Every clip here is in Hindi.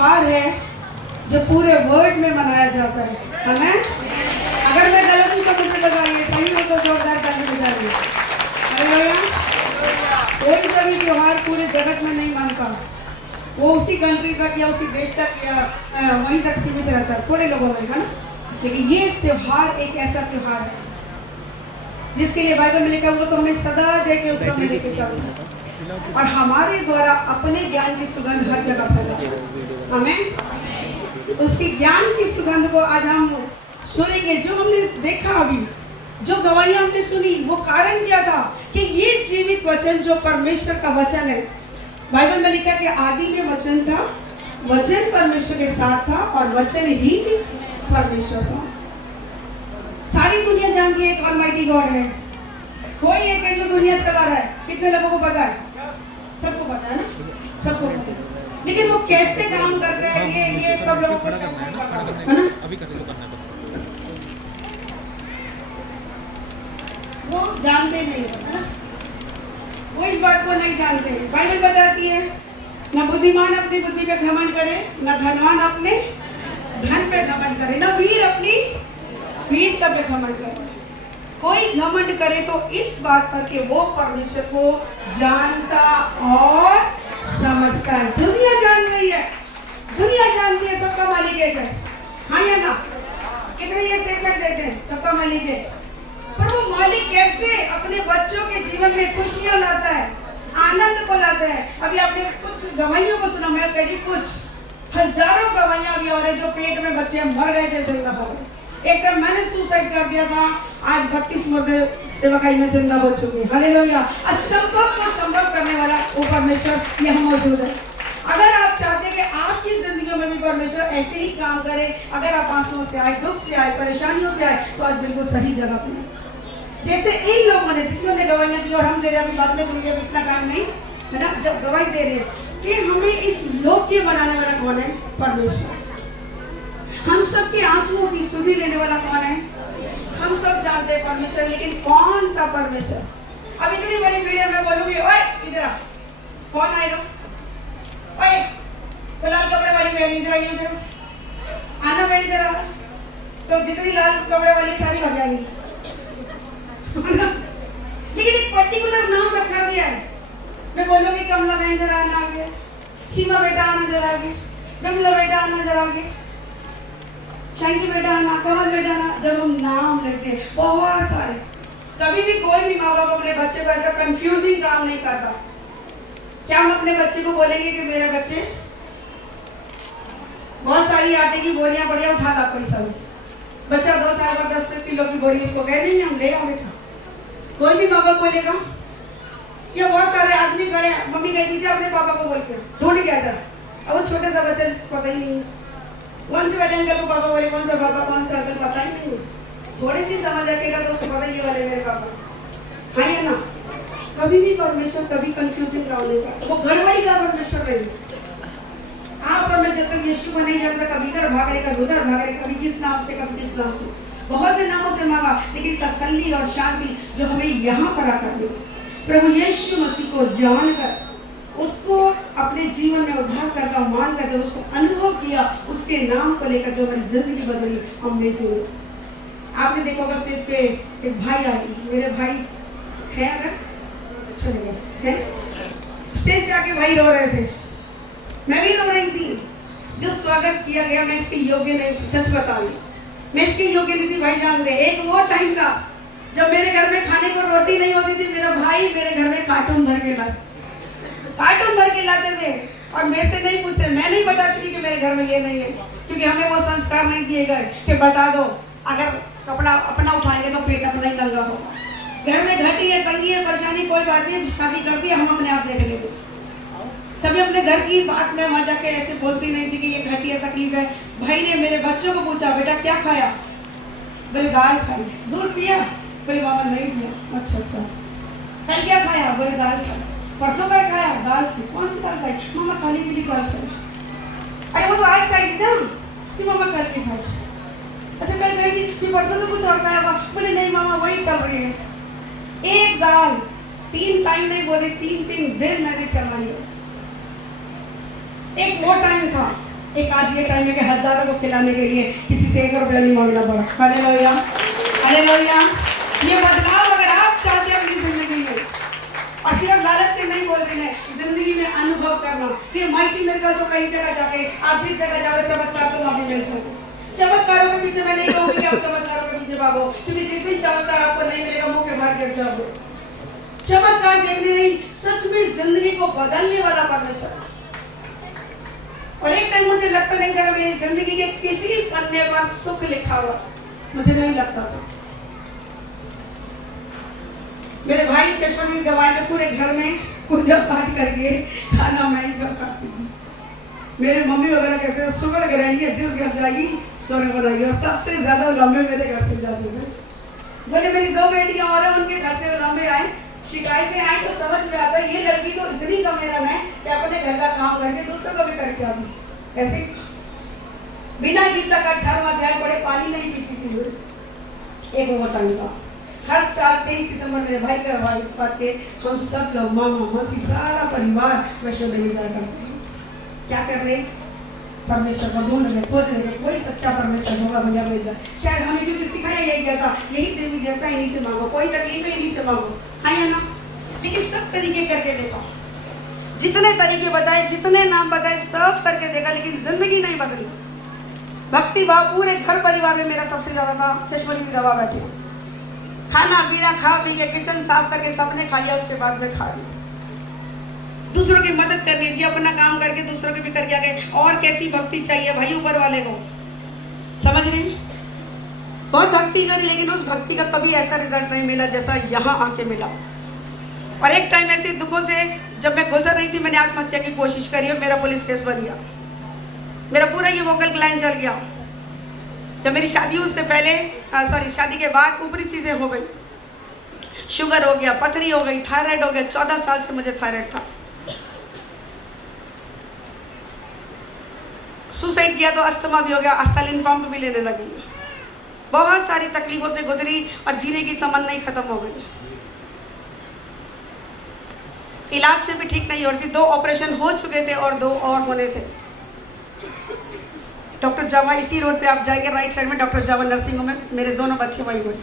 त्योहार है जो पूरे वर्ल्ड में मनाया जाता है। हमें अगर मैं गलत हूँ तो मुझे बताइए, सही हो तो जोरदार ताली बजाइए। हालेलुया। कोई सभी त्योहार पूरे जगत में नहीं मानता, वो उसी कंट्री तक या उसी देश तक या वहीं तक सीमित रहता है, थोड़े लोगों में, है ना। लेकिन ये त्योहार एक ऐसा त्योहार है जिसके लिए बाइबल में लिखा वो तो हमें सदा जय के उत्सव में लेके चलता और हमारे द्वारा अपने ज्ञान की सुगंध हर जगह फैलाता। हमें उसकी ज्ञान की सुगंध को आज हम सुनेंगे। जो हमने देखा अभी, जो गवाहियां हमने सुनी, वो कारण क्या था कि ये जीवित वचन जो परमेश्वर का वचन है, बाइबल में लिखा कि आदि में वचन था, वचन परमेश्वर के साथ था और वचन ही परमेश्वर था। सारी दुनिया जानती है एक ऑलमाइटी गॉड है, कोई एक है जो दुनिया चला रहा है। कितने लोगों को पता है? सबको पता है ना, सबको पता है। लेकिन वो कैसे काम करते हैं ये सब लोगों को नहीं पता, है ना। वो जानते नहीं है ना, वो इस बात को नहीं जानते। बाइबल बताती है न बुद्धिमान अपनी बुद्धि पे घमंड करे, न धनवान अपने धन पे घमंड करे, न वीर अपनी वीरता पे घमंड करे। कोई घमंड करे तो इस बात पर कि वो परमेश्वर को जानता और समझता है। दुनिया जान रही है, दुनिया जानती है सबका मालिक एक है, हाँ या ना। कितने ये स्टेटमेंट देते हैं सबका मालिक है, पर वो मालिक कैसे अपने बच्चों के जीवन में खुशियां लाता है, आनंद को लाता है। अभी आपने कुछ गवाहियों को सुना, मैं करीब कुछ हजारों गवाहियां अभी और है जो पेट में बच्चे मर गए थे, जिंदा हो गए। एक टाइम मैंने सुसाइड कर दिया था, आज 32 मुर्दे सेवकाई में जिंदा हो चुके। हालेलुया। असंभव को संभव करने वाला वो परमेश्वर यहाँ मौजूद है। अगर आप चाहते हैं कि आपकी जिंदगी में भी परमेश्वर ऐसे ही काम करे, अगर आप आंसुओं से आए, दुख से आए, परेशानियों से आए, तो आज बिल्कुल सही जगह पे। जैसे इन लोगों ने, जितनों ने गवाहियां दी और हम दे रहे हैं, अभी बाद में दूंगी, अभी इतना टाइम नहीं है ना, जब गवाही दे रहे हैं कि हमें इस योग्य बनाने वाला कौन है? परमेश्वर। हम सब के आंसुओं की सुधि लेने वाला कौन है? हम सब जानते हैं परमेश्वर, लेकिन कौन सा परमेश्वर? अब इतनी बड़ी वीडियो में बोलूंगी, ओए इधर आ, कौन आएगा? ओए लाल कपड़े वाली बहन इधर आइए, इधर आना बहन जरा, तो जितनी लाल कपड़े वाली सारी भग जाएंगी। लेकिन एक पर्टिकुलर नाम रखा गया है। मैं बोलूंगी कमला बहन जरा आना आगे, सीमा बेटा आना जरा आगे, बिमला बेटा आना जरा आगे, शंकी बेटा आना, कमल बेटा आना। जब हम नाम लेते हैं बहुत सारे, कभी भी कोई भी माँ बाप अपने बच्चे को ऐसा कंफ्यूजिंग काम नहीं करता। क्या हम अपने बच्चे को बोलेंगे कि मेरे बच्चे बहुत सारी आटे की बोरियां बढ़िया उठा ला पैसा में, बच्चा 2 साल का 10 किलो की बोरी उसको कह देंगे हम ले आओ बेटा? कोई भी माँ बाप बोलेगा? या बहुत सारे आदमी खड़े हैं, मम्मी कह दीजिए अपने पापा को बोल के ढूंढ के आ जा। अब वो छोटे सा बच्चा जिसको पता ही नहीं है, कौन से वाले अंकल को पापा बोले, कौन सा पापा, कौन सा अंकल, पता ही नहीं है। थोड़ी सी समझ रखेगा तो उसको पता ही वाले मेरे पापा, हाँ या ना। कभी भी परमेश्वर कभी कंफ्यूजिंग ना होने का, वो गड़बड़ी का परमेश्वर नहीं। आप और मैं जब तक यीशु को नहीं जानता, कभी इधर भाग रहे, कभी उधर भाग रहे, कभी किस नाम से, कभी किस नाम से, बहुत से नामों से मांगा, लेकिन तसल्ली और शांति जो हमें यहाँ पर आकर मिली, प्रभु यीशु मसीह को जानकर, उसको अपने जीवन में उद्धार करता मान करते, उसको अनुभव किया, उसके नाम को लेकर जो हमारी जिंदगी बदली, हमने से। आपने देखा होगा स्टेज पे एक भाई आए, मेरे भाई है अगर चले गए, स्टेज पे आके भाई रो रहे थे, मैं भी रो रही थी। जो स्वागत किया गया, मैं इसके योग्य नहीं थी, सच बता रही, मैं इसके योग्य नहीं थी। भाई जानते, एक वो टाइम था जब मेरे घर में खाने को रोटी नहीं होती थी, मेरा भाई मेरे घर में कार्टून भर के लाए, कार्टून भर के लाते थे और मेरे से नहीं पूछते। मैं नहीं बताती थी कि मेरे घर में ये नहीं है, क्योंकि हमें वो संस्कार नहीं दिए गए कि बता दो, अगर कपड़ा अपना उठाएंगे तो पेट अपना ही नंगा होगा। घर में घटी है, तंगी है, परेशानी, कोई बात नहीं, शादी कर दी, हम अपने आप देख लेंगे। तभी अपने घर की बात में वहाँ जाके ऐसे बोलती नहीं थी कि ये घटी है, तकलीफ है। भाई ने मेरे बच्चों को पूछा, बेटा क्या खाया? बोले दाल खाई। दूध पिया? बोले मामा नहीं पिया। अच्छा अच्छा। कल क्या खाया? बोले दाल खाई। परसों क्या खाया? दाल थी। कौन सी दाल खाई? मामा खाली पीली दाल खाई। अरे वो तो आज खाई थी ना, कि मामा कल भी खाई। अच्छा कल खाई थी, फिर परसों तो कुछ और खाया होगा। बोले नहीं मामा वही चल रही है। एक दाल 3 टाइम नहीं बोले, 3 दिन मैंने चलाई है। एक वो टाइम था एक आज ये टाइम है कि हजारों को खिलाने के लिए किसी से 1 रुपया नहीं मांगना पड़ा। Hallelujah, hallelujah. ये बदलाव अगर आप चाहते हैं अपनी जिंदगी में, और सिर्फ लालच से नहीं बोल रहे हैं, जिंदगी में अनुभव करना कि माइटी मिरेकल तो कई जगह जाके आप जिस जगह जाओ चमत्कार तो वहाँ भी मिल सकते। चमत्कारों के पीछे मैं नहीं कहूँगी कि आप चमत्कारों के पीछे भागो, क्योंकि जिस दिन चमत्कार आपको नहीं मिलेगा मुंह के भर गिर जाओगे। चमत्कार देखने नहीं, सच में जिंदगी को बदलने वाला परमेश्वर। और एक टाइम मुझे लगता नहीं था कि मेरी जिंदगी के किसी पन्ने पर सुख लिखा हुआ, मुझे नहीं लगता था। मेरे भाई चश्मदीद गवाह के पूरे घर में पूजा पाठ करके खाना मैं ही खाती थी। मेरे मम्मी वगैरह कहते हैं सुगड़ ग्रहणी है, जिस घर जाएगी स्वर्ग बनाएगी, और सबसे ज्यादा लंबे मेरे घर से जाते थे। बोले मेरी 2 बेटियां और हैं, उनके घर से लंबे आए, शिकायतें आई तो समझ में आता है ये लड़की तो इतनी कमेरन है कि अपने घर का काम करके दूसरों को भी करके आती। ऐसे बिना गीता का 18वां अध्याय पढ़े पानी नहीं पीती थी। एक वो टाइम था, हर साल 23 दिसंबर मेरे भाई का हुआ, इस बात पे हम सब लोग मामा मौसी सारा परिवार वैष्णो देवी जाया करते हैं। क्या कर रहे? परमेश्वर को ढूंढ रहे, खोज रहे, कोई सच्चा परमेश्वर होगा भैया भेज जाए। शायद हमें क्योंकि सिखाया यही गया था, यही देवी देवता इन्हीं से मांगो, कोई तकलीफ है इन्हीं से मांगो, हाँ या ना। लेकिन सब तरीके करके देखा, जितने तरीके बताए, जितने नाम बताए, सब करके देखा, लेकिन जिंदगी नहीं बदली। भक्ति भाव पूरे घर परिवार में मेरा सबसे ज्यादा था। चश्मदीद गवाह बैठे, खाना पीना खा पी के किचन साफ करके सबने खा लिया, उसके बाद में खा लिया। दूसरों की मदद करनी जी, अपना काम करके दूसरों की भी करके आगे। और कैसी भक्ति चाहिए भाई ऊपर वाले को, समझ रहे? बहुत भक्ति करी, लेकिन उस भक्ति का कभी ऐसा रिजल्ट नहीं मिला जैसा यहाँ आके मिला। और एक टाइम ऐसे दुखों से जब मैं गुजर रही थी, मैंने आत्महत्या की कोशिश करी और मेरा पुलिस केस बन गया। मेरा पूरा ये वोकल ग्लैंड जल गया। जब मेरी शादी उससे पहले शादी के बाद ऊपरी चीजें हो गई, शुगर हो गया, पथरी हो गई, थायराइड हो गया। 14 साल से मुझे थायराइड था। सुसाइड किया तो अस्थमा भी हो गया, आस्तालिन पंप भी लेने लगी। बहुत सारी तकलीफों से गुजरी और जीने की तमन्ना ही खत्म हो गई। इलाज से भी ठीक नहीं होती। 2 ऑपरेशन हो चुके थे और 2 और होने थे। डॉक्टर जावा, इसी रोड पे आप जाएंगे राइट साइड में डॉक्टर जावा नर्सिंग होम में मेरे दोनों बच्चे वहीं हुए।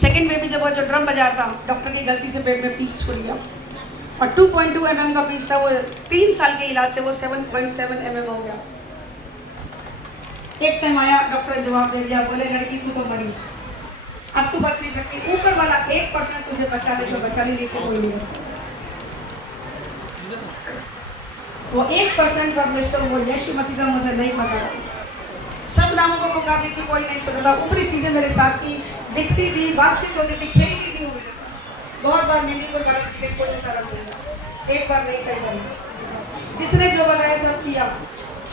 सेकेंड बेबी जब वो जो ड्रम बजा था, डॉक्टर की गलती से पेट में पीस छूट गया और 2.2 mm का पीस था। वो 3 साल के इलाज से वो 7.7 mm हो गया। एक टाइम आया, डॉक्टर जवाब दे दिया, बोले लड़की तू तो मरी, अब तू बच नहीं सकती। ऊपर वाला 1% तुझे बचा ले, जो बचा ले, नीचे कोई नहीं बचा। वो 1% परमेश्वर, वो यीशु मसीह का मुझे नहीं पता। सब नामों को पुकार ली थी, कोई नहीं सुनता। ऊपरी चीजें मेरे साथ थी, दिखती थी, बातचीत होती थी, खेलती थी। बहुत बार मेरी कोई बात की कोई तरफ नहीं, एक बार नहीं कही। जिसने जो बताया सब किया,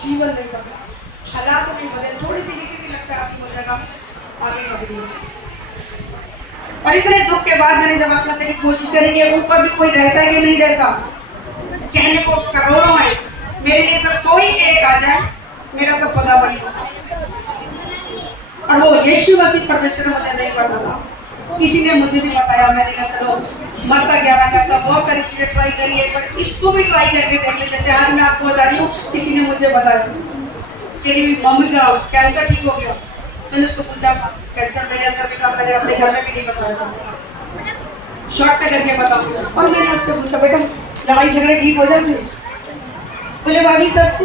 जीवन नहीं बदला, हालात नहीं बदले। थोड़ी सी लिखी थी, लगता है आपकी हो जाएगा, आगे बढ़ गई। और इतने दुख के बाद मैंने जब आत्महत्या की कोशिश करी कि ऊपर भी कोई रहता है कि नहीं रहता, कहने को करोड़ों है, मेरे लिए तो कोई एक आ जाए, मेरा तो पता वही होगा। और वो यीशु मसीह परमेश्वर मुझे नहीं पता था, किसी ने मुझे भी बताया। मैंने कहा चलो मरता क्या ना करता, बहुत सारी चीजें ट्राई करी है, पर इसको भी ट्राई करके देख ले। जैसे आज मैं आपको बता रही हूँ, किसी ने मुझे बताया तेरी मम्मी का कैंसर ठीक हो गया। मैंने उसको पूछा कैंसर मेरे अंदर भी था, मैंने अपने घर में भी नहीं बताया था, शॉर्ट में करके बताऊँ। और मैंने उससे पूछा बेटा लड़ाई झगड़े ठीक हो जाते? बोले भाभी सब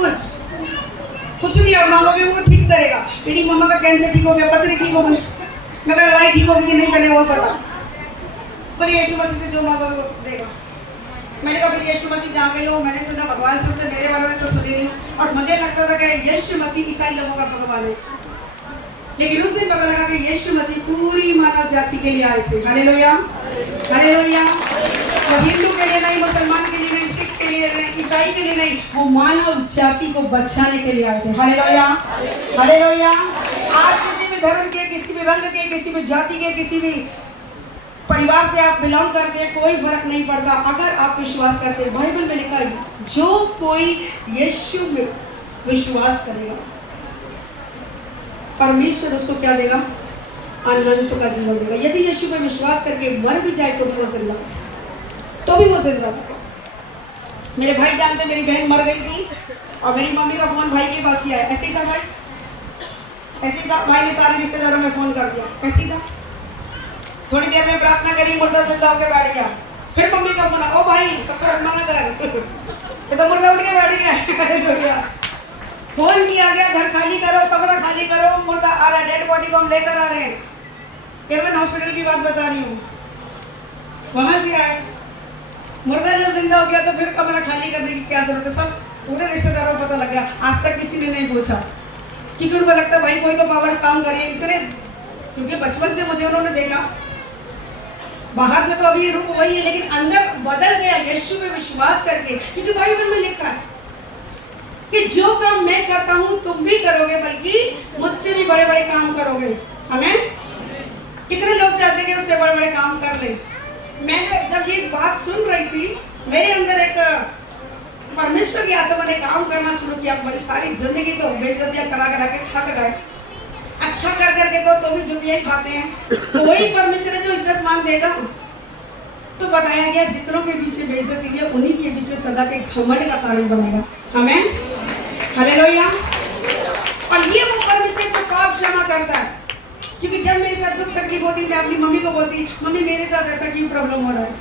कुछ भी आप मांगोगे वो ठीक करेगा। तेरी मम्मा का कैंसर ठीक हो गया, पथरी ठीक हो गई, मैं कहा लड़ाई ठीक होगी कि नहीं चले वो पता। बोले यीशु मसीह से जो मांगोगे वो देगा। मैंने कहा फिर यीशु मसीह जहाँ गई हो, मैंने सुना भगवान सुनते, मेरे वालों ने तो सुनी नहीं। और मुझे लगता था कि यीशु मसीह ईसाई लोगों का भगवान है, लेकिन उस दिन पता लगा कि यीशु मसीह पूरी मानव जाति के लिए आए थे। Hallelujah, hallelujah. वो हिंदू के लिए नहीं, मुसलमान के लिए नहीं, सिख के लिए नहीं, ईसाई के लिए नहीं, वो मानव जाति को बचाने के लिए आए थे। Hallelujah, hallelujah. आप किसी भी धर्म के, किसी भी रंग के, किसी भी जाति के, किसी भी परिवार से आप बिलोंग करते हैं, कोई फर्क नहीं पड़ता। अगर आप विश्वास करते हैं, बाइबल में लिखा है जो कोई यीशु में विश्वास करेगा परमेश्वर उसको क्या देगा? अनंत का जीवन देगा। यदि यीशु में विश्वास करके मर भी जाए तो भी वो जिंदा, तो भी वो जिंदा। मेरे भाई जानते, मेरी बहन मर गई थी और मेरी मम्मी का फोन भाई के पास ही आया। ऐसे ही था भाई, ऐसे ही था। भाई ने सारे रिश्तेदारों में फोन कर दिया, ऐसे ही था। थोड़ी देर में प्रार्थना करी, मुर्दा जिंदा होकर बैठ गया। फिर मम्मी का फोन, ओ भाई सबको मना कर, ये तो मुर्दा उठ के बैठ गया। फोन किया गया, घर खाली करो, कमरा खाली करो, मुर्दा आ रहा है, डेड बॉडी को हम लेकर आ रहे हैं। केरवन हॉस्पिटल की बात बता रही हूँ, वहां से आए। मुर्दा जब जिंदा हो गया तो फिर कमरा खाली करने की क्या जरूरत है, सब पूरे रिश्तेदारों को पता लग गया। आज तक किसी ने नहीं पूछा, क्योंकि उनको लगता भाई कोई तो पावर काम करे इतने, क्योंकि बचपन से मुझे उन्होंने देखा। बाहर से तो अभी रूप वही है, लेकिन अंदर बदल गया यीशु में विश्वास करके। क्योंकि बाइबल में लिखा है कि जो काम मैं करता हूं तुम भी करोगे, बल्कि मुझसे भी बड़े बड़े काम करोगे। आमीन। कितने लोग चाहते हैं कि उससे बड़े बड़े काम कर ले। मैं जब ये इस बात सुन रही थी, मेरे अंदर एक परमेश्वर की आत्मा ने काम करना शुरू किया। भाई सारी जिंदगी तो बेइज्जतियां करा करा के थक गए, अच्छा कर करके तो भी जुतियां खाते हैं। तो वही परमेश्वर है जो इज्जत मान देगा। तो बताया गया जितनों के पीछे बेइज्जती हुई है, उन्हीं के बीच में सदा के घमंड का कारण बनेगा। आमीन, हालेलुया। और ये वो परमेश्वर जो पाप क्षमा करता है। क्योंकि जब मेरे साथ दुख तकलीफ होती, मैं अपनी मम्मी को बोलती, मम्मी मेरे साथ ऐसा क्यों प्रॉब्लम हो रहा है।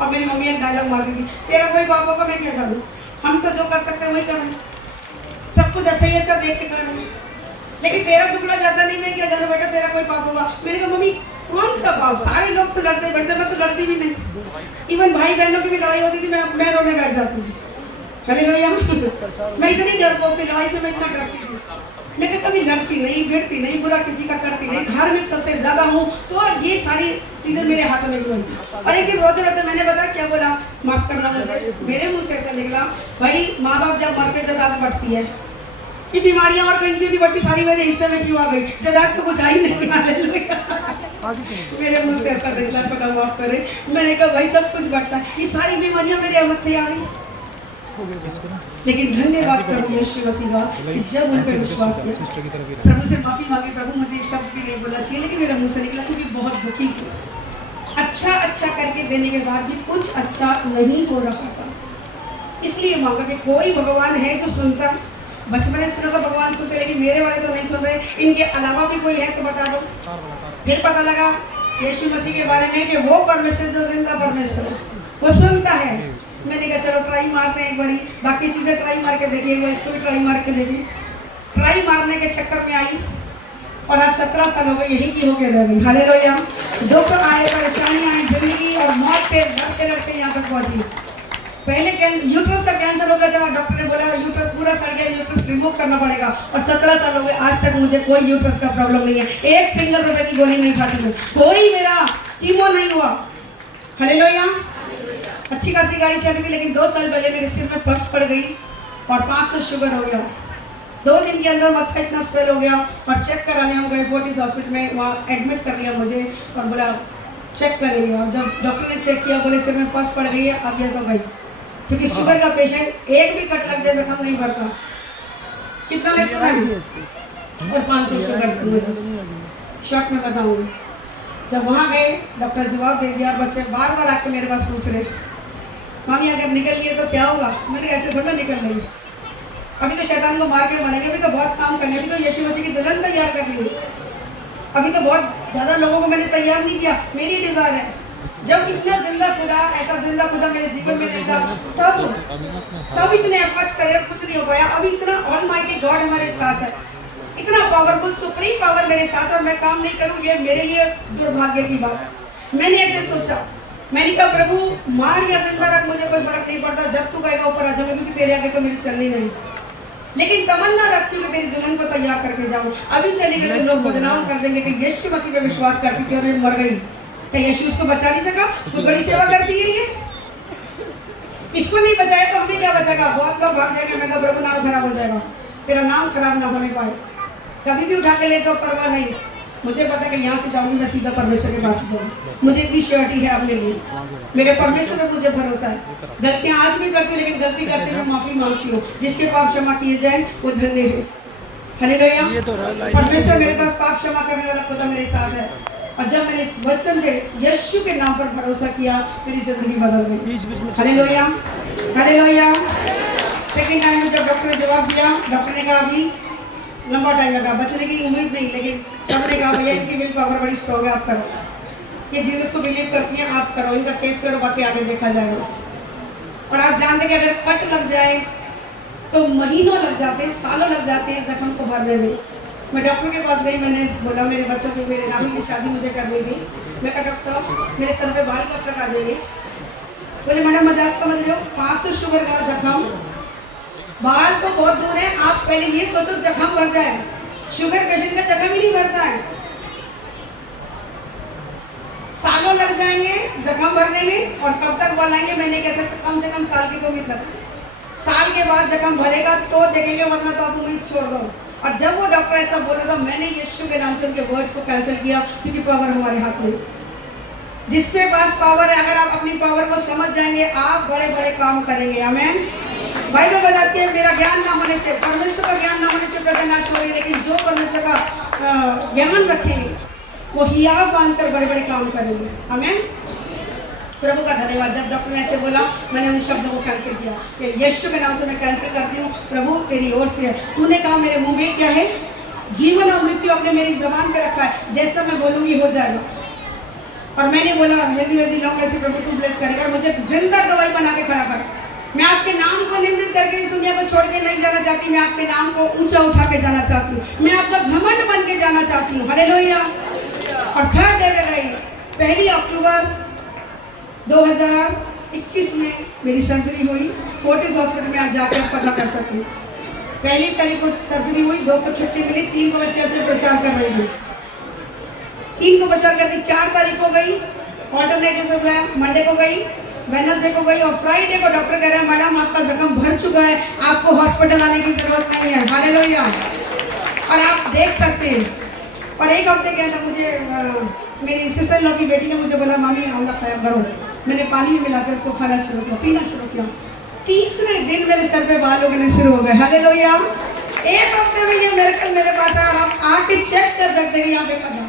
और मेरी मम्मी एक डायलॉग मारती थी, तेरा कोई बाप होगा मैं क्या जानूं, हम तो जो कर सकते हैं वही करें, सब कुछ अच्छा ही अच्छा देख के करें, लेकिन तेरा टुकड़ा ज्यादा नहीं, मैं क्या जानूं बेटा तेरा कोई पाप होगा। मैंने कहा मम्मी कौन सा पाप, सारे लोग तो लड़ते बैठते, मैं तो लड़ती भी नहीं। इवन भाई बहनों की भी लड़ाई होती थी, मैं रोने बैठ जाती थी। हालेलुया। मैं इतनी डरपोक थी, लड़ाई से मैं इतना डरती थी। मैं कभी लड़ती नहीं, भिड़ती नहीं, बुरा किसी का करती नहीं, धार्मिक सबसे ज्यादा हूँ। तो ये सारी चीजें मेरे हाथ में हुई। और एक दिन रोते रोते मैंने बताया क्या बोला, माफ करना मुझे, मेरे मुंह से ऐसा निकला, भाई माँ बाप जब मरते जदाद बढ़ती है, ये बीमारियां और कहीं भी बढ़ती, सारी मेरे हिस्से में क्यों आ गई, जदाद तो कुछ आई नहीं। मेरे मुंह से ऐसा निकला, पता माफ करे। मैंने कहा भाई सब कुछ बढ़ता है, ये सारी बीमारियां मेरे मत्थे आ गई। लेकिन धन्यवाद प्रभु यीशु मसीह का, जब उन पर विश्वास किया, प्रभु से माफी मांगी। प्रभु मुझे शब्द भी नहीं बोलना चाहिए, लेकिन मेरे मुंह से निकला, क्योंकि बहुत दुखी थी। अच्छा करके देने के बाद भी कुछ अच्छा नहीं हो रहा था। इसलिए मांगा कि कोई भगवान है जो सुनता। बचपन में सुना था भगवान सुनते, लेकिन मेरे वाले तो नहीं सुन रहे। इनके अलावा भी कोई है तो बता दो। फिर पता लगा यीशु मसीह के बारे में कि वो परमेश्वर जो जिंदा परमेश्वर है, वो सुनता है। मैंने कहा चलो ट्राई मारते हैं एक बारी, बाकी चीजें ट्राई मार के देखिए, वो इसको भी ट्राई मार के देखिए। ट्राई मारने के चक्कर में आई और आज 17 साल हो गए यही की होके रह गई। हालेलुया। दुख आए, परेशानी आई, जिंदगी और मौत से लड़ते लड़ते यहाँ तक पहुंची। पहले यूट्रस का कैंसर हो गया था, डॉक्टर ने बोला यूट्रस पूरा सड़ गया, यूट्रस रिमूव करना पड़ेगा। और 17 साल हो गए, आज तक मुझे कोई यूट्रस का प्रॉब्लम नहीं है। एक सिंगल रुपए की गोली नहीं खाती हूँ, कोई मेरा कीमो नहीं हुआ। हालेलुया। अच्छी खासी गाड़ी चली थी, लेकिन 2 साल पहले मेरे सिर में पस पड़ गई और 500 शुगर हो गया। 2 दिन के अंदर माथा इतना स्वेल हो गया और चेक कराने हम गए फोर्टिस हॉस्पिटल में, वहाँ एडमिट कर लिया मुझे और बोला चेक करेंगे। और जब डॉक्टर ने चेक किया, बोले सिर में पस पड़ गई है, अब ये तो गई। क्योंकि शुगर का पेशेंट एक भी कट लग जाए जख्म नहीं भरता। कितना नहीं सुना है, और 500 शुगर शॉर्ट में बताऊंगी। जब वहाँ गए, डॉक्टर जवाब दे दिया और बच्चे बार बार आके मेरे पास पूछ रहे, मामी अगर निकल लिए तो क्या होगा। मैंने ऐसे थोड़ा निकल रही, अभी तो शैतान को मार के मारेंगे, अभी तो बहुत काम करने, अभी तो यीशु मसीह की दुल्हन तैयार कर रही है, अभी तो बहुत ज़्यादा लोगों को मैंने तैयार नहीं किया। मेरी डिज़ायर है जब इतना जिंदा खुदा, ऐसा जिंदा खुदा मेरे जीवन में नहीं था, तब इतने एफर्ट्स करे कुछ नहीं हो पाया। अभी इतना ऑलमाइटी गॉड हमारे साथ है, इतना पावरफुल सुप्रीम पावर मेरे साथ, और मैं काम नहीं करूँ ये मेरे लिए दुर्भाग्य की बात है। मैंने ऐसे सोचा, मैंने कहा प्रभु मार या जिंदा रख, मुझे कोई फर्क नहीं पड़ता, जब तू कहेगा ऊपर आ जाऊंगा, क्योंकि तेरे आगे तो मेरी चलनी नहीं। लेकिन तमन्ना रखती हूँ कि तेरी दुल्हन को तैयार करके जाऊँ। अभी चली गई तो लोग बदनाम कर देंगे कि यीशु मसीह पे विश्वास करती थी और ये मर गई, क्या यीशु उसको बचा नहीं सका? वो बड़ी सेवा करती है ये, इसको नहीं बचाया तो हमें क्या बचेगा? बहुत लोग भाग जाएंगे। मैं कहा प्रभु नाम खराब हो जाएगा, तेरा नाम खराब ना होने पाए, कभी भी उठा के ले जाओ, परवाह नहीं। मुझे पता है कि यहाँ से जाऊंगी मैं सीधा परमेश्वर के पास जाऊंगी, मुझे इतनी श्योरिटी है अपने लिए, मेरे परमेश्वर पे मुझे भरोसा है। गलतियाँ आज भी करती हूँ, लेकिन गलती करते हुए माफी मांगती हूँ। जिसके पाप क्षमा किए जाए वो धन्य है। हालेलुया। परमेश्वर मेरे पास पाप क्षमा करने वाला खुदा मेरे साथ है। और जब मैंने इस वचन पे यीशु के नाम पर भरोसा किया, मेरी जिंदगी बदल गई। Hallelujah, hallelujah. सेकेंड टाइम में जब डॉक्टर ने जवाब दिया, डॉक्टर ने कहा अभी लंबा टाइम लगा, बचने की उम्मीद नहीं, लेकिन सबने कहा भैया इनकी विल पावर बड़ी स्ट्रॉन्ग है, आप करो, ये जीसस को बिलीव करती हैं, आप करो, इनका टेस्ट करो, बाकी आगे देखा जाएगा। और आप जानते कि अगर कट लग जाए तो महीनों लग जाते हैं, सालों लग जाते हैं जख्म को भरने में। मैं डॉक्टर के पास गई, मैंने बोला मेरे बच्चों की, मेरे राहुल की शादी मुझे करनी थी, मैं कहा डॉक्टर साहब मेरे सर पे बाल कब तक आ जाएंगे? बोले मैडम मजाक समझ रहे हो, 500 शुगर का जख्म, बाल तो बहुत दूर है, आप पहले ये सोचो जख्म भर जाए, शुगर पेशेंट का जख्म ही नहीं भरता है, सालों लग जाएंगे जख्म भरने में, और कब तक बाल आएंगे मैं नहीं कह सकता, कम से कम साल की तो उम्मीद लग, साल के बाद जख्म भरेगा तो देखेंगे, वरना तो आप उम्मीद छोड़ दो। और जब वो डॉक्टर ऐसा बोला था, मैंने यीशु के नाम से उनके वर्ड्स को कैंसिल किया, क्योंकि पावर हमारे हाथ में, जिसके पास पावर है, अगर आप अपनी पावर को समझ जाएंगे आप बड़े बड़े काम करेंगे। आमीन। बाइबल बताती है मेरा ज्ञान ना होने से, परमेश्वर का ज्ञान ना होने से प्रजा नाश हो रही है, लेकिन जो परमेश्वर का ज्ञान रखेंगे वो हियाव बांधकर बड़े बड़े काम करेंगे। आमीन। प्रभु का धन्यवाद। जब डॉक्टर ने ऐसे बोला, मैंने उन शब्दों को कैंसिल किया कि यीशु के नाम से मैं कैंसिल करती हूँ, प्रभु तेरी ओर से है, तूने कहा मेरे मुंह में क्या है, जीवन और मृत्यु अपने मेरी जबान पे रखा है, जैसा मैं बोलूंगी हो जाएगा। और मैंने बोला हेल्दी वेल्दी लॉन्ग ऐसे प्रभु तू ब्लेस करेगा, मुझे जिंदा गवाही बना के खड़ा कर। मैं आपके नाम को निंदित करके इस दुनिया को छोड़ के नहीं जाना चाहती, मैं आपके नाम को ऊंचा उठा के जाना चाहती हूँ, मैं आपका घमंड बन के जाना चाहती हूँ। हालेलुया। और थर्ड डे में गई, 1 अक्टूबर 2021 में मेरी सर्जरी हुई, फोर्टिस हॉस्पिटल में आप जाकर आप पता कर सकते हैं। 1 तारीख को सर्जरी हुई, 2 को छुट्टी मिली, 3 को मैं चर्च में प्रचार कर रही थी, 3 को प्रचार करती, 4 तारीख को गई ऑल्टरनेटिव से बुलाया, मंडे को गई, वेडनेसडे को गई, और फ्राइडे को डॉक्टर कह रहे हैं मैडम आपका जख्म भर चुका है, आपको हॉस्पिटल आने की जरूरत नहीं है। हालेलुया। और आप देख सकते हैं। और 1 हफ्ते के अंदर मुझे मेरी सिस्टर लॉ की बेटी ने मुझे बोला मामी आंवला खाया करो, मैंने पानी में मिलाकर उसको खाना शुरू किया, पीना शुरू किया, तीसरे दिन मेरे सर पे बाल उगने शुरू हो गए। हालेलुया। 1 हफ्ते में ये मिरेकल मेरे पास आया, आप आके चेक कर सकते हैं यहाँ पे खड़ा,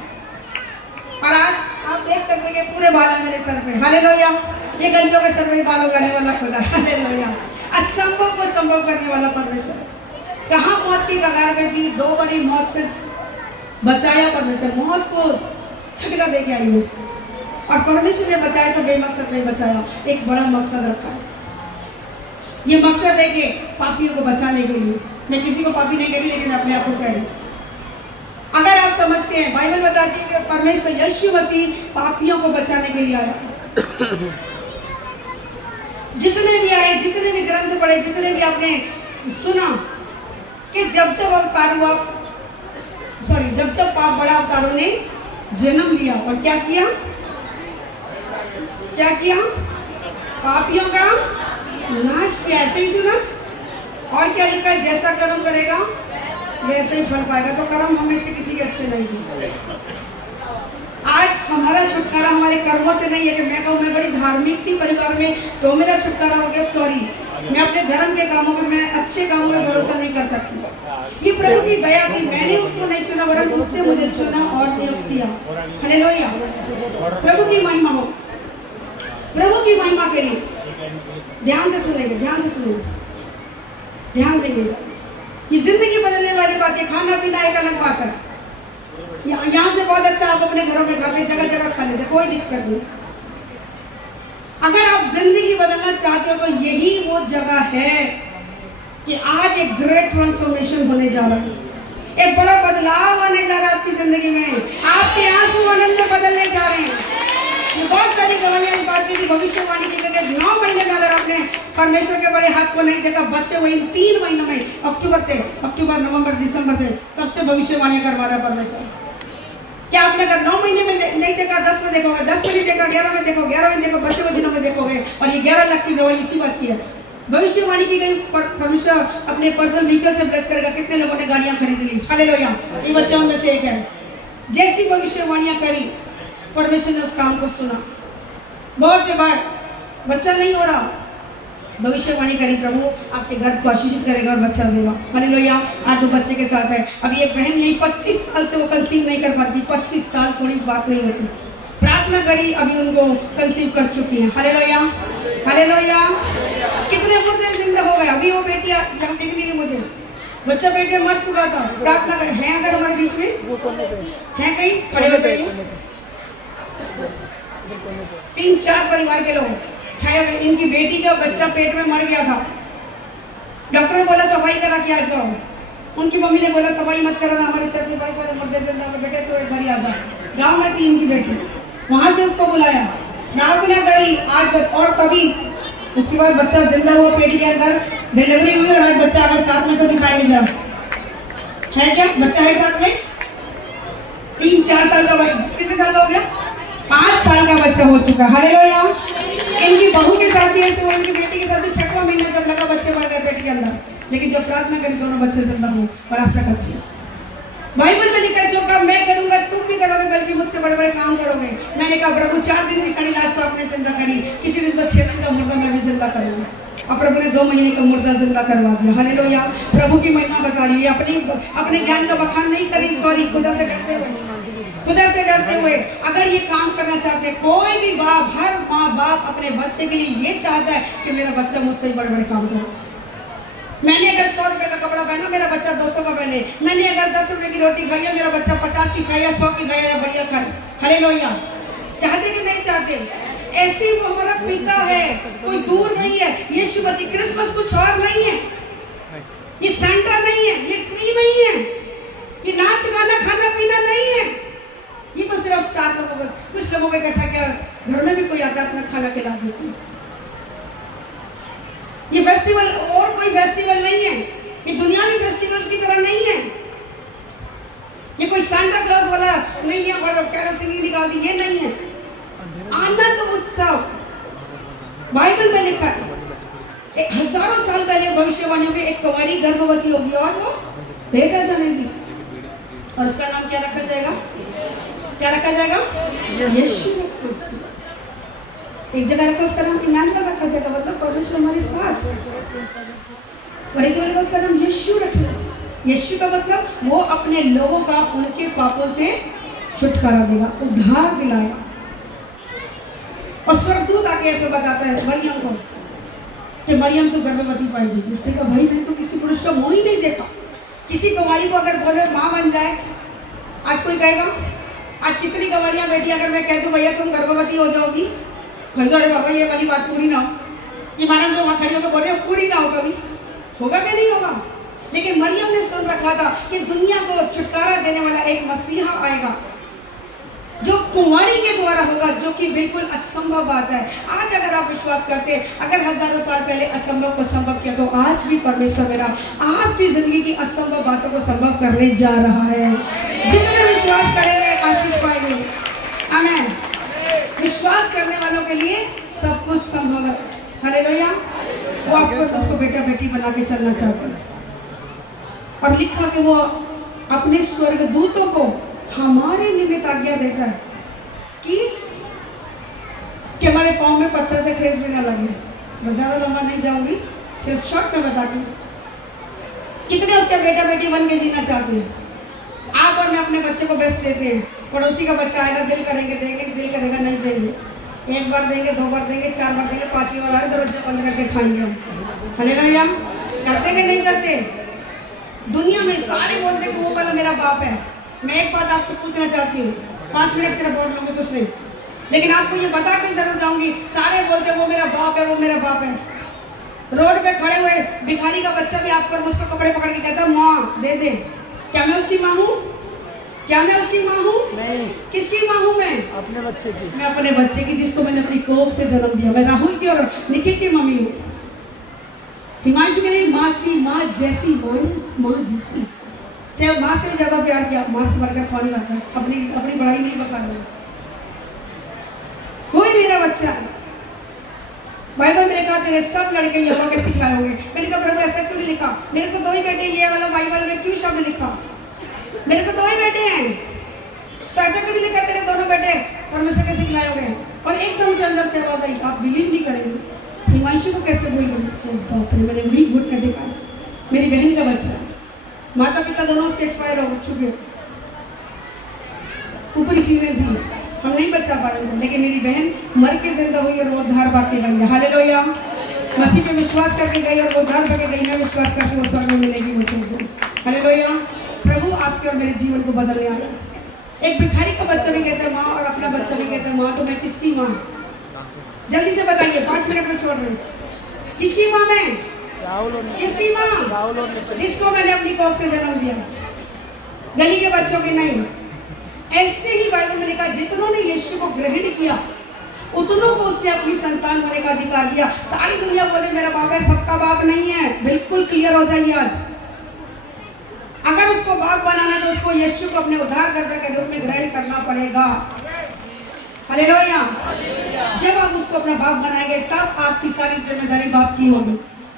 और आज आप देख सकते हैं कि पूरे बाल है मेरे सर पे। हालेलुया। ये गंजों के सर में बाल उगाने वाला खुदा। हालेलुया। असंभव को संभव करने वाला परमेश्वर, कहाँ मौत की कगार पे थी, 2 बारी मौत से बचाया परमेश्वर, मौत को छटका दे के आई हूँ, और परमेश्वर ने बचाया तो बेमकसद नहीं बचाया, एक बड़ा मकसद रखा है। ये मकसद है कि पापियों को बचाने के लिए, मैं किसी को पापी नहीं कह रही, लेकिन अपने आप को कह रही। अगर आप समझते हैं, बाइबल बताती है कि परमेश्वर यीशु मसीह पापियों को बचाने के लिए आया। जितने भी आए, जितने भी ग्रंथ पढ़े, जितने भी आपने सुना कि जब जब पाप बड़ा अवतारों ने जन्म लिया और क्या किया, पापियों का नाश किया। ऐसे ही सुना। और क्या लिखा है, जैसा कर्म करेगा वैसे ही फल पाएगा। तो कर्म हमें से किसी के अच्छे नहीं थे। आज हमारा छुटकारा हमारे कर्मों से नहीं है कि मैं कहूँ मैं बड़ी धार्मिक थी परिवार में तो मेरा छुटकारा हो गया। सॉरी, मैं अपने धर्म के कामों में, मैं अच्छे कामों में भरोसा नहीं कर सकती। ये प्रभु की दया थी, मैंने उसको नहीं चुना, वरन उसने मुझे चुना और नियुक्त किया। हालेलुया। प्रभु की महिमा हो, प्रभु की महिमा के लिए ध्यान से सुनेंगे, ध्यान से सुनेंगे, ध्यान देंगे। ये जिंदगी बदलने वाली बात है। खाना पीना एक अलग बात है, यहाँ से बहुत अच्छा आप अपने घरों में खाते, जगह जगह खा लेते, कोई दिक्कत नहीं। अगर आप जिंदगी बदलना चाहते हो तो यही वो जगह है कि आज एक ग्रेट ट्रांसफॉर्मेशन होने जा रहा है, एक बड़ा बदलाव आने जा रहा है आपकी जिंदगी में। आपके आंसू आनंद में बदलने जा रहे हैं। ये बहुत सारी गवाहियां इस बात की थी, भविष्यवाणी की जगह 9 महीने में अगर आपने परमेश्वर के बड़े हाथ को नहीं देखा, बच्चे हुए इन 3 महीनों में, अक्टूबर नवंबर दिसंबर से, तब से भविष्यवाणी करवा रहा है परमेश्वर। क्या आपने अगर 9 महीने में नहीं देखा, 10 में देखोगे, 10 में नहीं देखा, 11 में देखो, 11 में देखो, बचे हुए दिनों में देखोगे। और ये 11 लाख की गवाही इसी बात की है। भविष्यवाणी की गई, परमेश्वर अपने पर्सनल व्हीकल से ब्लेस करेगा। कितने लोगों ने गाड़ियां खरीद ली। हालेलुया। ये बच्चा उनमें से एक है। जैसी भविष्यवाणियां करी, परमेश्वर ने उस काम को सुना। बहुत से बार बच्चा नहीं हो रहा, भविष्यवाणी करी, प्रभु आपके घर को आशीषित करेगा और बच्चा देगा। हालेलुया। आज वो बच्चे के साथ है। अभी एक बहन यही 25 साल से वो कंसीव नहीं कर पाती। 25 साल थोड़ी बात नहीं होती। प्रार्थना करी, अभी उनको कंसीव कर चुकी है। हालेलुया। हालेलुया। कितने मुर्दे जिंदा हो गए। अभी वो बेटी जब दिख नहीं रही मुझे, बच्चा पेट में मर चुका था। प्रार्थना कर है अगर हमारे बीच में है कहीं खड़े हो जाइए। 3-4 परिवार के लोग छाया, इनकी बेटी का बच्चा पेट में मर गया था। डॉक्टर ने बोला सफाई करा के आ जाओ। उनकी मम्मी ने बोला सफाई मत करो ना, हमारे चर्च में बड़े सारे मुर्दे जिंदा हो बेटे, तो एक बारी आ जाओ। गाँव में थी इनकी बेटी, वहां से उसको बुलाया, प्रार्थना करी आज, और तभी उसके बाद बच्चा जिंदा हुआ, पेट के अंदर डिलीवरी हुई, और आज बच्चा अगर साथ में तो दिखाई नहीं जरा है क्या? बच्चा है साथ में, 3-4 साल का, कितने साल का हो गया? 5 साल का बच्चा हो चुका। हालेलुया। इनकी बहू के साथ भी ऐसे हुआ, इनकी बेटी के साथ भी 6वां महीना जब लगा बच्चे मर गए पेट के अंदर, लेकिन जब प्रार्थना करी दोनों बच्चे जिंदा हुए और आज तक अच्छे। बाइबल में लिखा है जो काम मैं करूंगा तुम भी करोगे, बल्कि मुझसे बड़े बड़े काम करोगे। मैंने कहा प्रभु 4 दिन की सड़ी लाश तो आपने जिंदा करी, किसी दिन तो 6 दिन का मुर्दा मैं भी जिंदा करूंगा, और प्रभु ने 2 महीने का मुर्दा जिंदा करवा दिया। हालेलुया। प्रभु की महिमा बता रही है। अपने ज्ञान का बखान नहीं करी, सॉरी, खुदा से डरते हुए अगर ये काम करना चाहते हैं, कोई भी बाप, हर माँ बाप अपने बच्चे के लिए ये चाहता है कि मेरा बच्चा मुझसे बड़े बड़े काम करे। मैंने अगर 100 रुपए का कपड़ा पहना, मेरा बच्चा 200 का पहने। मैंने अगर 10 रुपए की रोटी खाई है, मेरा बच्चा 50 की खाई या 100 की खाई या बढ़िया खाई। हालेलुया। चाहते कि नहीं चाहते? ऐसे वो हमारा पिता है, कोई दूर नहीं है। यीशु मसीह, क्रिसमस कुछ और नहीं है, ये सेंटा नहीं है, ये ट्री नहीं है, ये नाच गाना खाना पीना नहीं है। ये तो सिर्फ 4 लोगों को, कुछ लोगों को इकट्ठा किया, घर में भी कोई आता है अपना खाना खिला देती। ये फेस्टिवल और कोई फेस्टिवल नहीं है, ये दुनियावी फेस्टिवल्स की तरह नहीं है। ये कोई सांता क्लॉज वाला नहीं है, बड़ा कैरल सिंगिंग निकाल दी, ये नहीं है। आनंद उत्सव बाइबल में लिखा है। एक हजारों साल पहले भविष्यवाणी होगी, एक कुंवारी गर्भवती होगी और वो बेटा जनेगी, और उसका नाम क्या रखा जाएगा? क्या रखा जाएगा? यीशु। एक जगह रखा उसका नाम इमानुएल रखा जाएगा, मतलब परमेश्वर हमारे साथ। और एक जगह उसका नाम यीशु रखेगा। यीशु का मतलब वो अपने लोगों का उनके पापों से छुटकारा देगा, उद्धार दिलाएगा। और स्वर्गदूत आके ऐसे बताता है मरियम को कि मरियम तो गर्भवती पाएगी। उसने कहा भाई मैं तो किसी पुरुष का मुंह ही नहीं देखा। किसी कुंवारी को अगर बोले माँ बन जाए, आज कोई कहेगा? आज कितनी कुंवारियां बेटी अगर मैं कह दूं भैया तुम गर्भवती हो जाओगी, अरे बाबा ये वाली बात पूरी ना हो, ये मैडम जो वहाँ खड़ी होकर बोल रहे हो पूरी ना हो, कभी होगा कि नहीं होगा? लेकिन मरियम ने सुन रखा था कि दुनिया को छुटकारा देने वाला एक मसीहा आएगा जो कुंवारी के द्वारा होगा, जो कि बिल्कुल असंभव बात है। आज अगर आप विश्वास करते, अगर हजारों साल पहले असंभव को संभव किया, तो आज भी परमेश्वर मेरा आपकी जिंदगी की असंभव बातों को संभव करने जा रहा है। जितने विश्वास करेंगे आशीष पाएंगे। आमीन। विश्वास करने वालों के लिए सब कुछ संभव है। हालेलुया। वो आपको मुझको बेटा बेटी बना के चलना चाहता है, और लिखा कि वो अपने स्वर्गदूतों को हमारे निमित्त आज्ञा देता है कि हमारे पाँव में पत्थर से ठेस भी ना लगे। मैं ज्यादा लंबा नहीं जाऊंगी, सिर्फ शॉर्ट में बताती हूँ। कितने उसके बेटा बेटी बन के जीना चाहते हैं? आप और मैं अपने बच्चे को बेस्ट देते हैं। पड़ोसी का बच्चा आएगा, दिल करेंगे देंगे, दिल करेगा नहीं देंगे। 1 बार देंगे, 2 बार देंगे, 4 बार देंगे, 5वीं बार आए दरवाजा बंद करके खाएंगे हम। हालेलुया। करते कि नहीं करते? दुनिया में सारे बोलते कि वो वाला मेरा बाप है। मैं एक बात आपसे पूछना चाहती हूँ, 5 मिनट सिर्फ और लूंगी, कुछ नहीं, लेकिन आपको ये बता के जरूर जाऊंगी, सारे बोलते वो मेरा बाप है, वो मेरा बाप है। रोड पे खड़े हुए भिखारी का बच्चा भी आपको मुझको कपड़े पकड़ के कहता माँ दे दे। क्या मैं उसकी माँ हूँ? क्या मैं उसकी माँ हूँ? नहीं। किसकी माँ हूँ मैं? अपने बच्चे की। मैं अपने बच्चे की, जिसको मैंने अपनी कोख से जन्म दिया। मैं राहुल की और निखिल की मम्मी हूँ। हिमांशु के लिए माँ जैसी, माँ जैसी, चाहे माँ से भी ज्यादा प्यार किया, माँ से बढ़कर कौन लगता है? अपनी बड़ाई नहीं बता रहा। कोई मेरा बच्चा है। बाइबल में लिखा तेरे सब लड़के यहोवा के सिखलाए होंगे। मैंने कहा प्रभु ऐसा क्यों नहीं लिखा? मेरे तो 2 ही बेटे, ये वाला बाइबल में क्यों शब्द लिखा? मेरे तो 2 ही बेटे हैं, तो ऐसा क्यों नहीं लिखा तेरे दोनों बेटे परमेश्वर के सिखलाए होंगे? और एकदम से अंदर से आवाज आई, आप बिलीव नहीं करेंगे, हिमांशु को कैसे बोल गई? बाप रे, मैंने वही घुटना टेका। मेरी बहन का बच्चा, माता पिता दोनों उसके एक्सपायर हो चुके, ऊपरी चीजें थी, हम नहीं बचा पाएंगे, लेकिन मेरी बहन मर के जिंदा हुई और वो उद्धार पाके गई है। हालेलुया। मसीह पे विश्वास करके गई और वो उद्धार पाके गई। मैं विश्वास करके वो स्वर्ग में मिलेगी मुझे। हालेलुया। प्रभु आपके और मेरे जीवन को बदलने आया। एक भिखारी का बच्चा भी कहता है माँ, और अपना बच्चा भी कहता है माँ, तो मैं किसकी माँ? जल्दी से बताइए, 5 मिनट में छोड़ रहे हैं। किसकी माँ मैं? किसकी माँ? जिसको मैंने अपनी कोख से जन्म दिया, गली के बच्चों की नहीं। ऐसे ही बाइबल में लिखा, जितनों ने यीशु को ग्रहण किया उतनों को उसने अपनी संतान होने का अधिकार दिया। सारी दुनिया बोले मेरा बाप है, सबका बाप नहीं है। बिल्कुल क्लियर हो जाइए आज। अगर उसको बाप बनाना तो उसको यीशु को अपने उद्धारकर्ता के रूप में ग्रहण करना पड़ेगा। हालेलुया। जब आप उसको अपना बाप बनाएंगे तब आपकी सारी जिम्मेदारी बाप की होगी।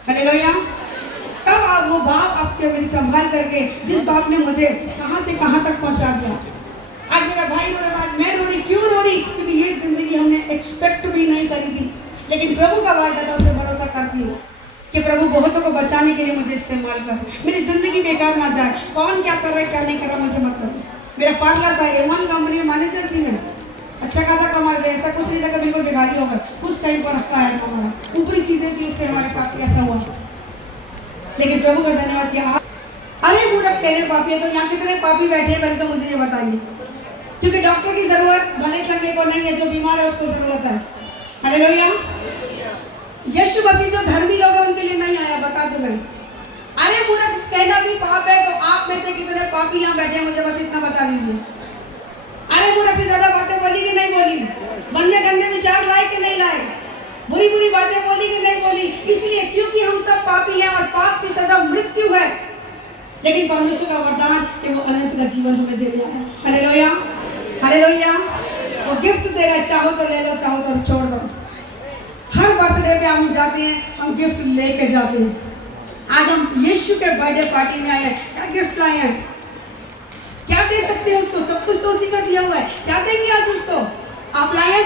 हालेलुया। तब आप वो बाप आपके मेरी संभाल करके, जिस बाप ने मुझे कहां से कहां तक पहुंचा दिया। आज मेरा भाई रो रहा, आज मैं रो रही। क्यों रो रही? क्योंकि ये जिंदगी हमने एक्सपेक्ट भी नहीं करी थी, लेकिन प्रभु का वायदा था, उसे भरोसा करती हूँ कि प्रभु बहुतों को बचाने के लिए मुझे इस्तेमाल कर। मेरी जिंदगी बेकार ना जाए। कौन क्या कर रहा है क्या नहीं कर रहा मुझे मतलब। मेरा पार्लर था, A1 कंपनी में मैनेजर थी मैं। अच्छा खासा कमा रहे थे, ऐसा कुछ नहीं था कि बिल्कुल बेकारी होगा। कुछ टाइम पर रखा आया था हमारा, ऊपरी चीजें थी, उससे हमारे साथ ऐसा हुआ। लेकिन प्रभु का धन्यवाद किया। अरे मूर्ख कहने पापी है, तो यहाँ कितने पापी बैठे हैं पहले तो मुझे ये बताइए। क्योंकि डॉक्टर की जरूरत भले चंगे को नहीं है, जो बीमार है उसको जरूरत है। हालेलुया। यीशु मसीह जो धर्मी लोग हैं उनके लिए नहीं आया, बता दो नहीं। अरे मूर्ख कहना भी पाप है, तो आप में से कितने पापी यहाँ बैठे हैं मुझे बस इतना बता दीजिए। अरे मूर्ख से ज्यादा बातें बोली कि नहीं बोली? मन में गंदे विचार लाए कि नहीं लाए? बुरी बुरी बातें बोली कि नहीं बोली? इसलिए क्योंकि हम सब पापी हैं और पाप की सजा मृत्यु है। लेकिन परमेश्वर का वरदान कि वो अनंत का जीवन हमें दे दिया है। हालेलुया। हालेलुया। वो गिफ्ट दे रहा है, चाहो तो ले लो, चाहो तो छोड़ दो। हर बर्थडे पे हम जाते हैं, हम गिफ्ट लेके जाते हैं। आज हम यीशु के बर्थडे पार्टी में आए हैं, क्या गिफ्ट लाए हैं? क्या दे सकते हैं उसको? सब कुछ तो उसी का दिया हुआ है। क्या देंगे आज उसको? आप लाए हैं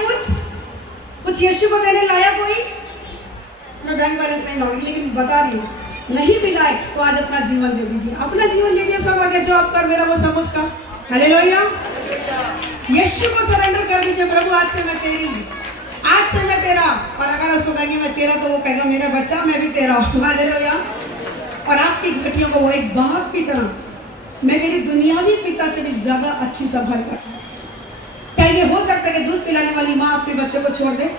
कुछ यीशु को देने लाया कोई? मैं बैंक बैलेंस नहीं मांगी, लेकिन बता रही हूँ, नहीं भी लाए तो आज अपना जीवन दे दीजिए। अपना जीवन दे दीजिए, सब आगे जो आप कर मेरा वो सब उसका। हालेलुया। यीशु को सरेंडर कर दीजिए। प्रभु आज से मैं तेरी, आज से मैं तेरा। और अगर उसको कहेंगे मैं तेरा, तो वो कहेगा मेरा बच्चा मैं भी तेरा। हालेलुया। और आपकी घटियों को वो एक बाप की तरह, मैं मेरी दुनियावी पिता से भी ज्यादा अच्छी संभाल करता हूँ। क्या ये हो सकता है कि दूध पिलाने वाली माँ अपने बच्चों को छोड़ दे?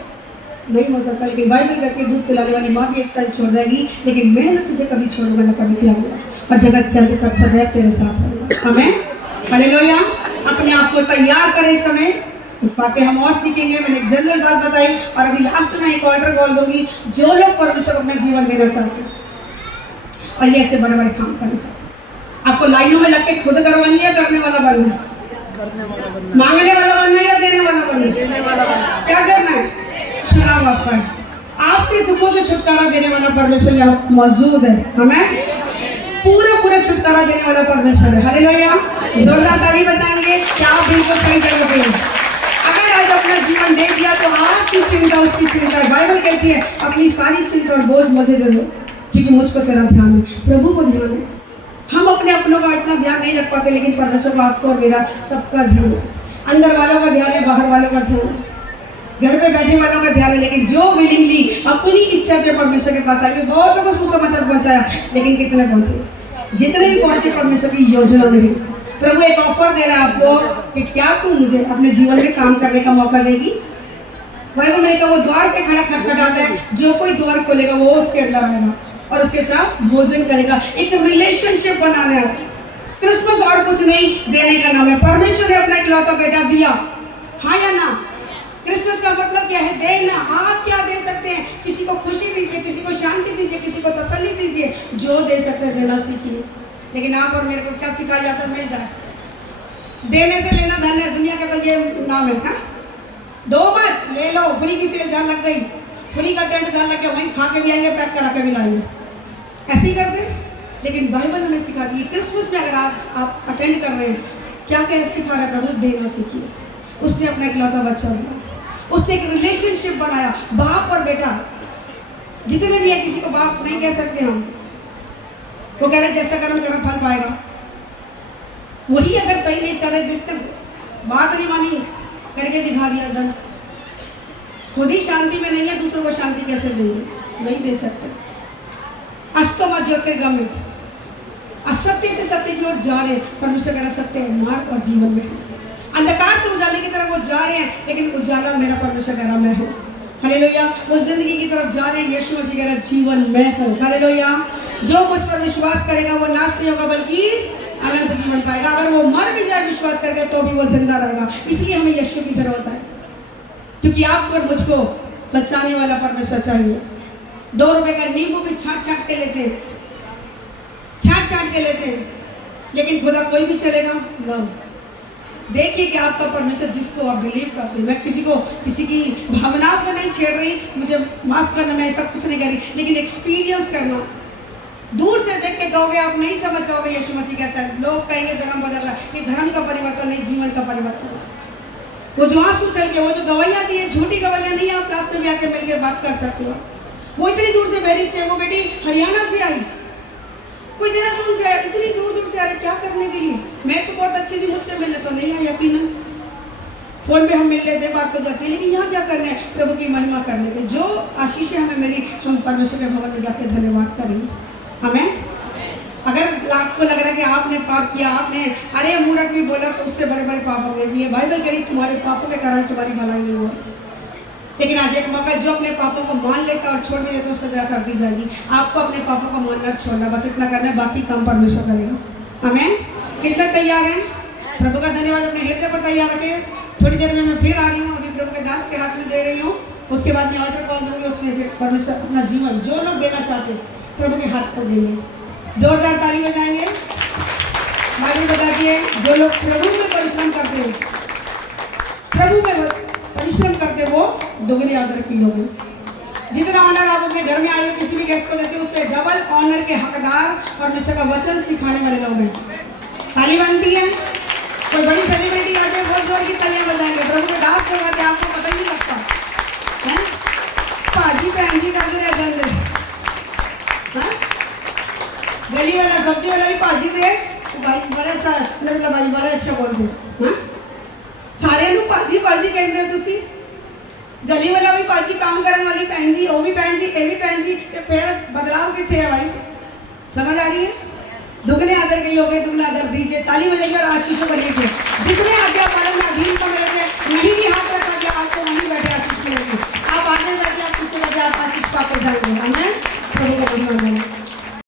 नहीं हो सकता। लेकिन बाइबल कहती है दूध पिलाने वाली माँ भी एक टाइम छोड़ देगी, लेकिन मैं न तुझे कभी छोड़ूंगा न कभी त्यागूंगा, और जगत के अंत तक सदैव तेरे साथ रहूंगा। आमीन। हालेलुया। अपने आप को तैयार करें। इस समय कुछ बातें हम और सीखेंगे। मैंने एक जनरल बात बताई और अभी लास्ट में एक ऑर्डर बोल दूंगी। जो लोग परमेश्वर अपना जीवन देना चाहते हैं और ये ऐसे बड़े बड़े काम करना चाहते हैं, आपको लाइनों में लग के खुद करवानी है, करने वाला बनना, मांगने वाला बनना या देने वाला बनना? क्या करना है? चुनाव आपका है। आपके दुखों से छुटकारा देने वाला परमेश्वर यहाँ मौजूद है। हमें पूरा छुटकारा देने वाला परमेश्वर है। हालेलुया। जोरदार ताली बताएंगे कि आप बिल्कुल सही जगह पे हैं। अगर आज अपना जीवन दे दिया तो आपकी चिंता उसकी चिंता है। बाइबल कहती है अपनी सारी चिंता और बोझ मुझे दे दो, क्योंकि मुझको तेरा ध्यान है। प्रभु को ध्यान है। हम अपने अपनों का इतना ध्यान नहीं रख पाते, लेकिन परमेश्वर को, आपको और मेरा सबका ध्यान है। अंदर वालों का ध्यान है, बाहर वालों का ध्यान है, घर पे बैठे वालों का ध्यान है। लेकिन जो विलिंगली अपनी इच्छा से परमेश्वर के पास आए, बहुत को सुसमाचार पहुंचाया, लेकिन कितने पहुंचे? जितने भी पहुंचे परमेश्वर की योजना में। प्रभु एक ऑफर दे रहा है आपको कि क्या तू मुझे अपने जीवन में काम करने का मौका देगी? बाइबल में लिखा वो द्वार पे खड़ा खटखटाता है, जो कोई द्वार खोलेगा वो उसके अंदर आएगा और उसके साथ भोजन करेगा। एक रिलेशनशिप बनाना है। क्रिसमस और कुछ नहीं, देने का नाम है। परमेश्वर ने अपना इकलौता बेटा दिया, हाँ या ना? क्रिसमस का मतलब क्या है? देना। आप क्या दे सकते हैं? किसी को खुशी दीजिए, किसी को शांति दीजिए, किसी को तसल्ली दीजिए। जो दे सकते हैं देना सीखिए। लेकिन आप और मेरे को क्या सिखाया जाता है? मिल जाए, देने से लेना धन है। दुनिया का तो ये नाम है ना, दो मत, ले लो। फ्री की सेल जहाँ लग गई, फ्री का टेंट जहाँ लग गया, वहीं खा के भी आएंगे, पैक करा के भी लाएंगे, ऐसे ही करते। लेकिन बाइबल हमें सिखाती है क्रिसमस में अगर आप अटेंड कर रहे हैं, क्या क्या सिखा रहा है प्रभु? देना सीखिए। उसने अपना इकलौता बच्चा दिया, उसने एक रिलेशनशिप बनाया, बाप और बेटा। जितने भी है, किसी को बाप नहीं कह सकते हम। वो कह रहे जैसा कर्म कर्म फल पाएगा। वही अगर सही नहीं चल रहे, जिसने बात नहीं मानी, करके दिखा दिया एकदम। खुद ही शांति में नहीं है, दूसरों को शांति कैसे देंगे? नहीं दे सकते। अस्तमा ज्योतिर्गम्य, असत्य से सत्य की ओर जा रहे हैं। परमेश्वर कह रहा सत्य है, मार्ग और जीवन में है। अंधकार से उजाले की तरफ वो जा रहे हैं, लेकिन उजाला मेरा परमेश्वर कह रहा मैं हूँ। हालेलुया। वो जिंदगी की तरफ जा रहे हैं, यीशु मसीह कह रहा जीवन मैं हूँ। हालेलुया। जो मुझ पर विश्वास करेगा वो नाश नहीं होगा बल्कि अनंत जीवन पाएगा। अगर वो मर भी जाए विश्वास करके तो भी वो जिंदा रहेगा। इसलिए हमें यीशु की जरूरत है, क्योंकि आप और मुझको बचाने वाला परमेश्वर चाहिए। 2 रुपए का नींबू भी छाट छाट के लेते हैं, छाट छाट के लेते हैं, लेकिन खुदा कोई भी चलेगा ना। देखिए कि आपका परमेश्वर जिसको आप बिलीव करते हैं। मैं किसी की भावनाओं को नहीं छेड़ रही, मुझे माफ करना, मैं ऐसा कुछ नहीं कर रही, लेकिन एक्सपीरियंस करना। दूर से देख के कहोगे, आप नहीं समझ पाओगे यीशु मसीह कैसा है। लोग कहेंगे धर्म बदल रहा है, ये धर्म का परिवर्तन नहीं, जीवन का परिवर्तन। वो जो आंसू चल के, वो जो गवाहियाँ दी है, झूठी गवाहियाँ नहीं, आप क्लास में भी आके मिलकर बात कर सकते हो। वो इतनी दूर से मेरी से, वो बेटी हरियाणा से आई, कोई देहरादून से आया, इतनी दूर दूर से आ रहे क्या करने के लिए? मैं तो बहुत अच्छी थी, मुझसे मिलने तो नहीं आया, यकीनन फोन पे हम मिल लेते, बात हो जाती है, लेकिन यहाँ क्या करने है? प्रभु की महिमा करने के। जो आशीष हमें मिली, हम परमेश्वर के भवन में जाकर धन्यवाद करेंगे। हमें अगर आपको लग रहा है कि आपने पाप किया, आपने अरे मूर्ख भी बोला, तो उससे बड़े बड़े पाप हमने किए। बाइबल कह रही तुम्हारे पापों के कारण तुम्हारी भलाई नहीं हुआ। लेकिन आज एक मौका, जो अपने पापों को मान लेता और छोड़ भी देता उसको दया कर दी जाएगी। आपको अपने पापों को मानना छोड़ना, बस इतना करना है, बाकी काम परमेश्वर करेगा। हमें कितना तैयार हैं? प्रभु का धन्यवाद। अपने हृदय को तैयार रखें। थोड़ी देर में मैं फिर आ रही हूँ, अभी प्रभु के दास के हाथ में दे रही हूँ, उसके बाद मैं ऑर्डर कॉल दूंगी, उसमें फिर परमेश्वर अपना जीवन जो लोग देना चाहते प्रभु के हाथ पर देंगे। जोरदार ताली बजाएंगे। बाइबल बताती है जो लोग प्रभु में परिश्रम करते हैं, प्रभु में परिश्रम करते, वो दोगुनी आदर की होगी। जितना ऑनर आप अपने घर में आए हुए किसी भी गेस्ट को देते हैं, उससे डबल ऑनर के हकदार परमेश्वर का वचन सिखाने वाले लोग हैं। ताली बनती है। कोई बड़ी सेलिब्रिटी आ जाए, बहुत जोर की तालियां बजाएंगे। प्रभु के दास को आते आपको पता ही नहीं लगता है। भाजी बहन जी करते रह जाते, गली वाला सब्जी वाला ही भाजी दे, भाई बड़ा अच्छा, मेरा भाई बड़ा अच्छा बोलते हैं। सारे लोग भाजी भाजी कहते हैं। तुसी गली वाला भी भाजी, काम करने वाली भैन जी, वो भी भैन जी, ये भी भैन जी, ते फिर बदलाव कितने है भाई? समझ आ रही है? दुगने आदर के योग है, दुगना आदर दीजिए। ताली बजाइए और आशीषों को लीजिए। जितने